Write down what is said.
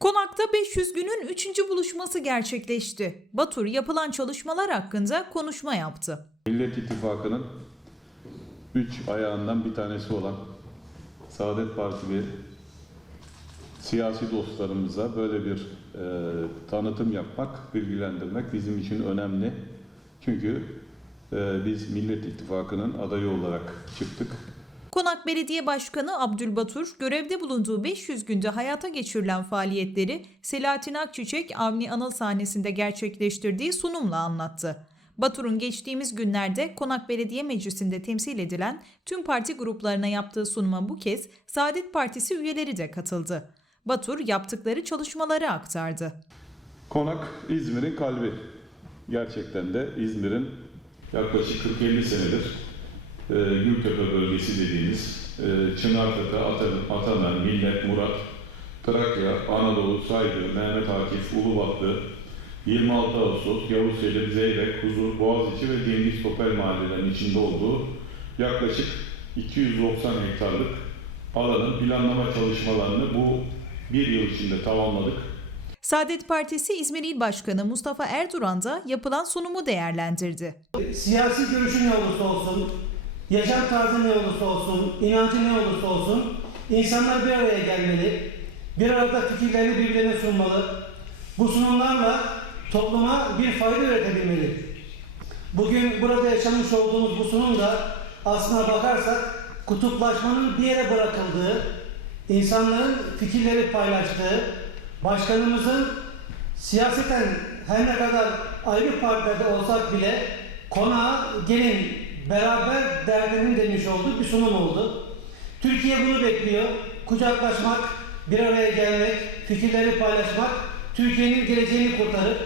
Konakta 500 günün 3. buluşması gerçekleşti. Batur yapılan çalışmalar hakkında konuşma yaptı. Millet İttifakı'nın üç ayağından bir tanesi olan Saadet Parti ve siyasi dostlarımıza böyle bir e, tanıtım yapmak, bilgilendirmek bizim için önemli. Çünkü e, biz Millet İttifakı'nın adayı olarak çıktık. Konak Belediye Başkanı Abdülbatur, görevde bulunduğu 500 günde hayata geçirilen faaliyetleri Selahattin Akçiçek Avni Anıl sahnesinde gerçekleştirdiği sunumla anlattı. Batur'un geçtiğimiz günlerde Konak Belediye Meclisi'nde temsil edilen tüm parti gruplarına yaptığı sunuma bu kez Saadet Partisi üyeleri de katıldı. Batur yaptıkları çalışmaları aktardı. Konak İzmir'in kalbi. Gerçekten de İzmir'in yaklaşık 40-50 senedir e, Gültepe bölgesi dediğimiz e, Çınartepe, Atan- Ataner, Millet, Murat, Trakya, Anadolu, Saygı, Mehmet Akif, Ulubatlı, 26 Ağustos, Yavuz Selim, Zeybek, Huzur, Boğaziçi ve Cengiz Topel mahallelerinin içinde olduğu yaklaşık 290 hektarlık alanın planlama çalışmalarını bu bir yıl içinde tamamladık. Saadet Partisi İzmir İl Başkanı Mustafa Erduran da yapılan sunumu değerlendirdi. Siyasi görüşü ne olursa olsun, yaşam tarzı ne olursa olsun, inancı ne olursa olsun, insanlar bir araya gelmeli, bir arada fikirlerini birbirine sunmalı. Bu sunumlarla topluma bir fayda üretebilmeli. Bugün burada yaşamış olduğumuz bu sunum da aslına bakarsak kutuplaşmanın bir yere bırakıldığı, insanların fikirleri paylaştığı, başkanımızın siyaseten her ne kadar ayrı partilerde olsak bile konağa gelin beraber derdinin demiş olduğu bir sunum oldu. Türkiye bunu bekliyor. Kucaklaşmak, bir araya gelmek, fikirleri paylaşmak Türkiye'nin geleceğini kurtarır.